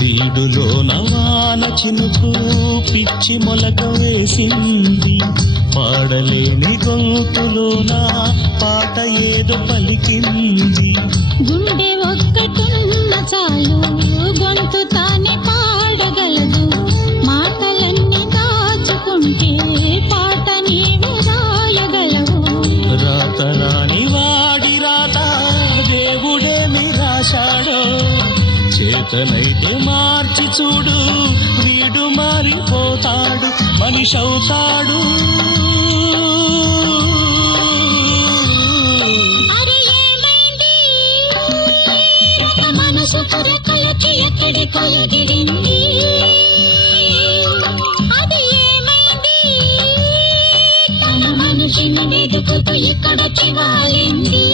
వీడులో నవాన చినుకు పిచ్చి మొలక వేసింది, పాడలేని గొంతులోన పాట ఏదో పలికింది. గుండె ఒక్కటున్న చాలు గొంతు తానే పాడగలదు, మాటలన్నీ దాచుకుంటే పాట నీవు రాయగలవు. రాత రాని వాడి రాత దేవుడేమి రాశాడో, చేతనైతే మార్చి చూడు వీడు మారిపోతాడు, మనిషి అవుతాడు. మనసు పురకలకి ఎక్కడి కొలగిరింది, అది ఏమైంది తన మనిషిని వెతుకుతూ ఇక్కడొచ్చి వాలింది.